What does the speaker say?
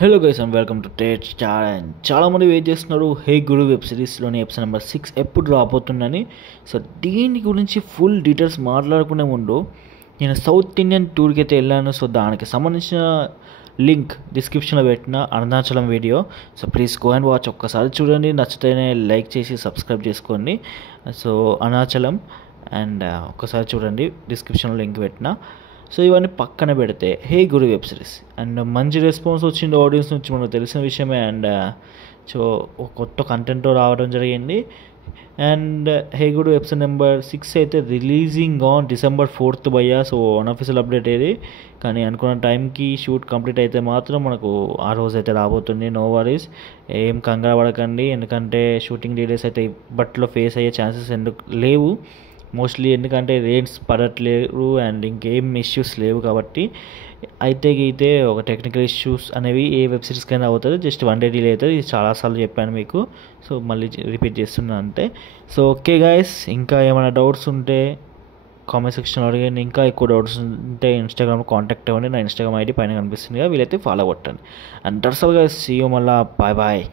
Hello guys and welcome to Tate star. And చాలామంది wait చేస్తున్నారు హే గురు web సిరీస్లోని episode number 6 ఎప్పుడు రాబోతుందని. సో దీని గురించి ఫుల్ డీటెయిల్స్ మాట్లాడుకునే ముందు నేను సౌత్ ఇండియన్ టూర్కి అయితే వెళ్ళాను. సో దానికి సంబంధించిన లింక్ డిస్క్రిప్షన్లో పెట్టిన Arunachalam video. So please go and watch, ఒక్కసారి చూడండి, నచ్చితేనే లైక్ చేసి సబ్స్క్రైబ్ చేసుకోండి. సో అరుణాచలం అండ్ ఒక్కసారి చూడండి, డిస్క్రిప్షన్లో లింక్ పెట్టిన. సో ఇవన్నీ పక్కన పెడితే హే గురు వెబ్ సిరీస్ అండ్ మంచి రెస్పాన్స్ వచ్చింది ఆడియన్స్ నుంచి, మనకు తెలిసిన విషయమే. అండ్ సో కొత్త కంటెంట్ రావడం జరిగింది. And hey Guru episode number 6 అయితే రిలీజింగ్ ఆన్ December 4th భయ్యా. సో అన్అఫీషియల్ అప్డేట్ ఏది, కానీ అనుకున్న టైంకి షూట్ కంప్లీట్ అయితే మాత్రం మనకు ఆ రోజు అయితే రాబోతుంది. నో వరీస్, ఏం కంగారు పడకండి, ఎందుకంటే షూటింగ్ డీటెయిల్స్ అయితే ఇప్పట్లో ఫేస్ అయ్యే ఛాన్సెస్ ఎందుకు లేవు మోస్ట్లీ, ఎందుకంటే రెయిన్స్ పడట్లేరు అండ్ ఇంకేం ఇష్యూస్ లేవు. కాబట్టి అయితే ఒక టెక్నికల్ ఇష్యూస్ అనేవి ఏ వెబ్ సిరీస్కైనా అవుతుంది, జస్ట్ 1 day డిలే అవుతుంది. ఇది చాలాసార్లు చెప్పాను మీకు, సో మళ్ళీ రిపీట్ చేస్తున్నాను అంతే. సో ఓకే గాయస్, ఇంకా ఏమైనా డౌట్స్ ఉంటే కామెంట్ సెక్షన్లో అడిగండి. ఇంకా ఎక్కువ డౌట్స్ ఉంటే ఇన్స్టాగ్రామ్లో కాంటాక్ట్ అవ్వండి, నా ఇన్స్టాగ్రామ్ ఐడి పైన కనిపిస్తుంది, వీలైతే ఫాలో కొట్టండి. And that's all guys, see you, మళ్ళీ బాయ్ బాయ్.